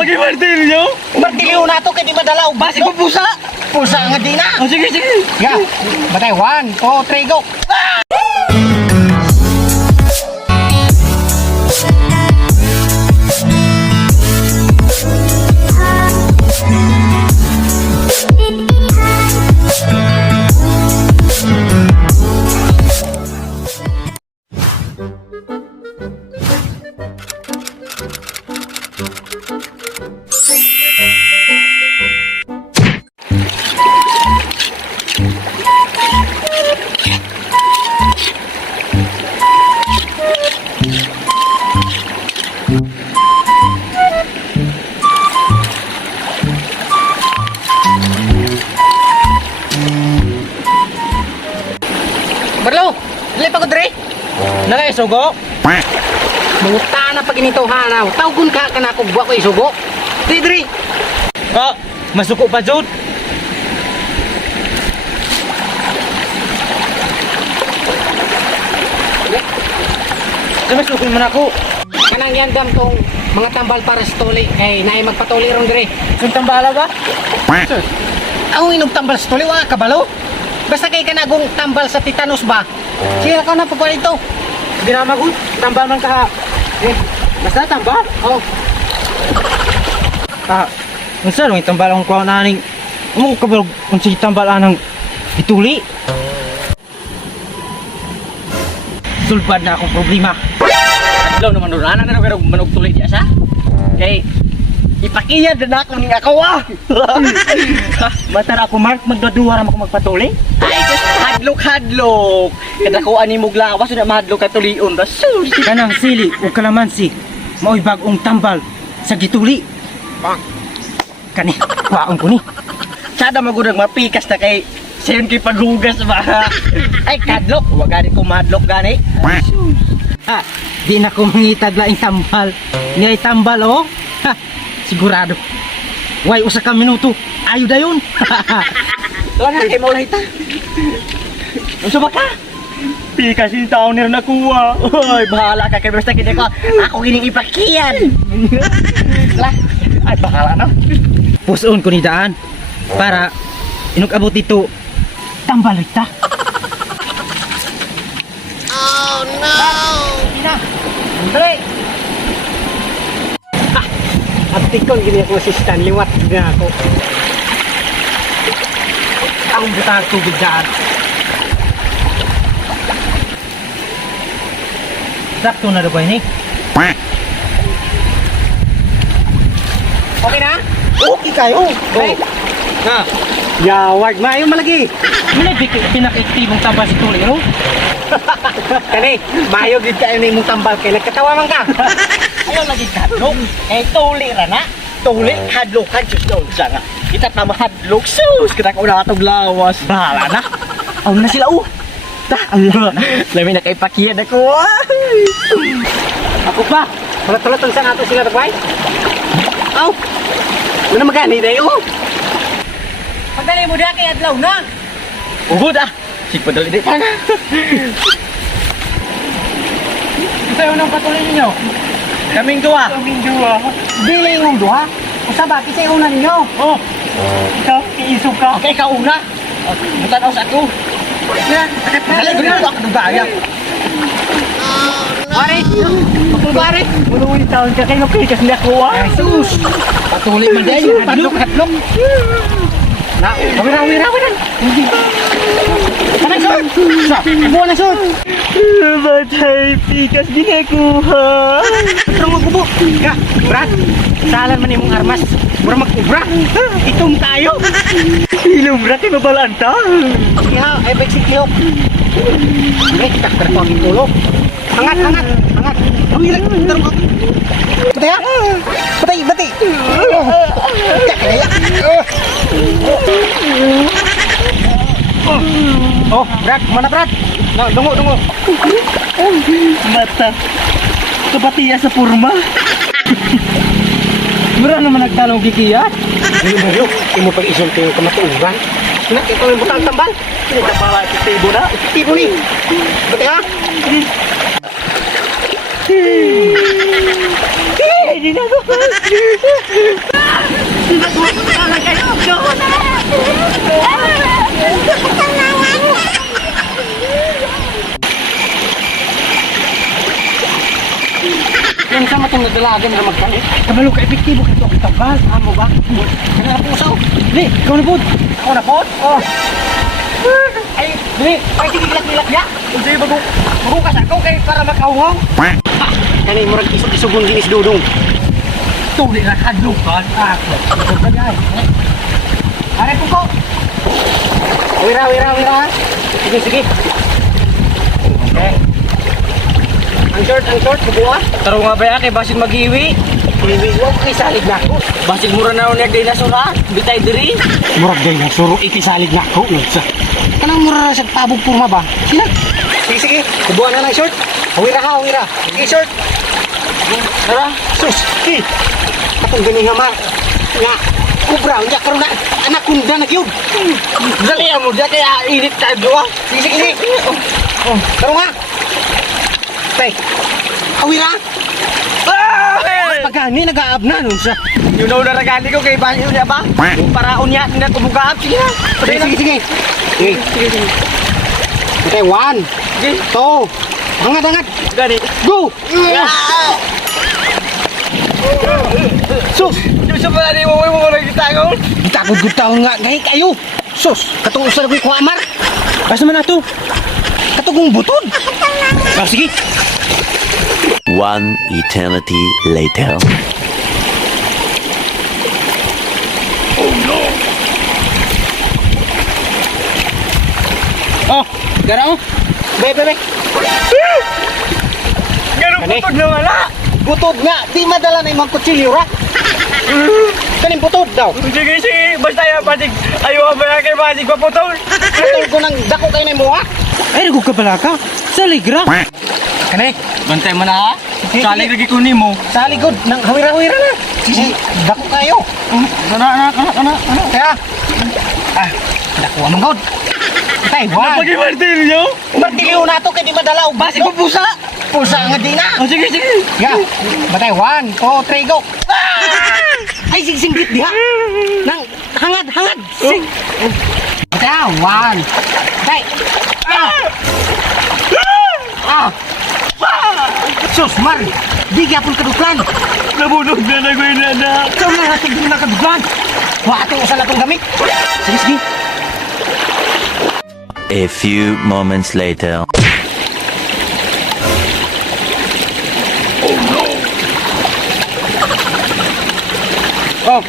Pagi martilyo. Martilyo na to kay di madala og Basi ko pusa. pusa nga di na. Oh, sige, sige. Ya, batay 1, 2, 3 go. Barlo, dili pa ko dre. Naka isugo. Manguta na pag inito hana. Tawgon ka kana ko buwa ko isugo. Dre dre. Oh, masuko pa jud. Masuko man ako. Kanang yan dam tong mga tambal para sa tuli kay naay magpatuli ron dre. Kung tambala ba? Ang inog tambal sa tuli wa kabalo. Basta kay kanagong tambal sa titanos ba. Siya ka na pa ito. Ginamagod. Tambal man ka. Eh, basta tambal. Oh, Ah, unsa ron tambal ang kuha na ning. Amo ko kabalo kung si tambal anang ituli. Sulbad na akong problema. Adlaw naman doon. Ana na pero manog tuloy di asa. Kay ipakiyad na ako ning ako ah. Basta ako Mark magduduwa ra ako magpatuli. Ay, hadlok-hadlok. Kada ko ani mo glawas na mahadlok ka tulion ba. Kanang sili o kalamansi mao'y bagong tambal sa gituli. Kani, kuwaon ko ni. Sada magudang mapikas na kay sayon kay paghugas ba. Ay, kadlok. Huwag gani ko mahadlok gani. Ha, di na ko mangitag laing tambal. Ngay tambal oh. Ha, sigurado. Way usa ka minuto. Ayo dayon. Tuwa na kay maulay ta. Unsa ba ka? Pikas yung taon nila nakuha. Oy, bahala ka kay basta kita ko. Ako gining ipakiyan. Lah, ay bahala na. Puson ko ni daan para inug-abot dito tambal ta. oh no. Ina. Andre. Abtikon gini ako si Stan liwat na ako. Ang butang tubig daan. Sakto na daw ba ini? Okay na? Okay kayo. Okay. Na. Yawag maayo malagi. Muna pinakitibong tambal si Tuli, no? Kani, maayo gid kayo ni imong tambal kay nagkatawa man ka. Ayaw lagi kadlok. Eh, Tuli ra na. Tuli, hadlok ka, Diyos na unsa nga. Kita na mahadlok, sus! Kita ko na katong lawas. Bahala na. Aw na sila, oh. Allah. Lamin na kay pakiyan ako. Ay. Ako pa. Tulot-tulot sa nato sila tagbay. Aw. Ano magani dayo? Pagdali mo da kay adlaw na. Ugod ah. Sigpadali di pa na. Ito yung nang patuloy ninyo. Kaming dua. Kaming dua. Dili yung duha. Usa ba kasi una ninyo? Oh. Ikaw iisog ka. Okay, ikaw una. Butanaw sa ako. Dali ko na ako dugaya. Pare. Ako pare. Mulungi taon ka kayo pikas ni ako ah. Jesus. Patuloy man dahil. Hadlok. Na, wira. Tanang sir. Sa, buwan na sir. Batay, pikas ginekuha. Terang magkubo. Ka, Brad. Salan man imong armas. Mura magkubra. Itom tayo. Ilong rat ay mabalaan ta. Iha, ay baik si Kiyok. Ini kita terpangin dulu. Hangat. Wilag, terang ako. Batay ha? Batay. Oh, Brad, mana Brad? Nah, tunggu. Mata. Kapatiya sa purma. Mura naman nagtalong kikiyat. Ini baru, imo pag-isulti yung kamatuuran. Nak, ikaw yung butang tambal. Ini kapala tibo na. Tibo ni. Batay ha? di na ko. Di na ko talaga kayo. Go na. Yan sa matong nadalagan na magkalit. Kabalo ka epektibo ka ito ang tabal. Amo ba? Kaya na pusaw. Di, ikaw na po. Ako na po? Oh. Ay, dili. Ay, tigilak-ilak niya. Hindi, magukas ako kay para makahungaw. Kani murag isog-isugong ginis dudong. Tuloy na kadlok ka. Ako. Are po ko. Wira. Sige. Okay. Ang short, bubuha. Taro nga ba yan kay basin mag-iwi? Huwag kay salig na ako. Basin mura na unig day na sura. Bitay diri. Murag day na suro, ikisalig na ako. Kanang mura na sa tabog purma ba? Sila. Sige. Bubuha na lang short. Wira. Sige, short. Tara. Sus. Sige. Katong ganing nga nga. Kubra, unya karon na anak kunda na gyud. Dali mo dyan kaya init tayo doon. Sige. Oh, karon nga. Tay. Awira. Pagani nag-aabna nun sa. You know na ragali ko kay basin niya ba? Paraon niya na kumukaap. Sige na. Sige. Okay, 1, 2. Hangat. Gani. Go. Sus. Yung sa pala ni mo lang kita ko. Gitagod taon nga gahi kayo. Sus, katong usa ko ko amar. Basta man ato. Katugong butod. Sige. One eternity later. Oh, garo. Be. Ganun Gani? putod na wala. Butod nga, di madala na imong kutsilyo ra. Kaning butod daw. Sige. Basta yan basig. Ayaw ba yan kay basig paputol. Katol ko nang dako kayo na mo ha. Ay, nagug ka pala ka. Saligra. Kani, Bantay mo na ha. Sige. Saling lagi kunin mo. sa likod nang hawira-hawira na. Sisi, dako kayo. Ana. Kaya, dako amang god. Tay, wag. Pagi martilyo. Martilyo na to kay di madala og Basig ko pusa. pusa nga di na. Oh, sige. Ya, batay 1, 2, 3 go. Ay singgit diha. Nang hangad. Sing. Batay 1. Batay. Sus, Mar, di gyapon kaduklan. Nabunog na na ko yung nana. Ikaw na natin di na kaduklan. Wa ato usa na tong gamit. Sige. A few moments later. Oh.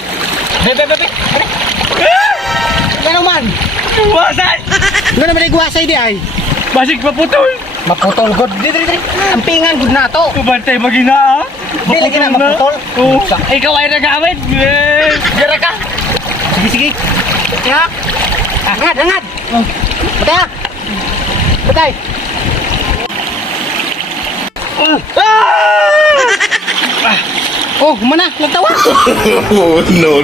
Be. Ano man? Wasay. Ano naman igwasay di ay? Basig paputol. Maputol god. Dili. Ampingan gud na to. Bantay magina ha. Di lagi na maputol. Oo. Ikaw ay nagamit. Dira ka. Sige. Ya. Hangad. Batay. Oh, mana? Nagtawa. Oh, no.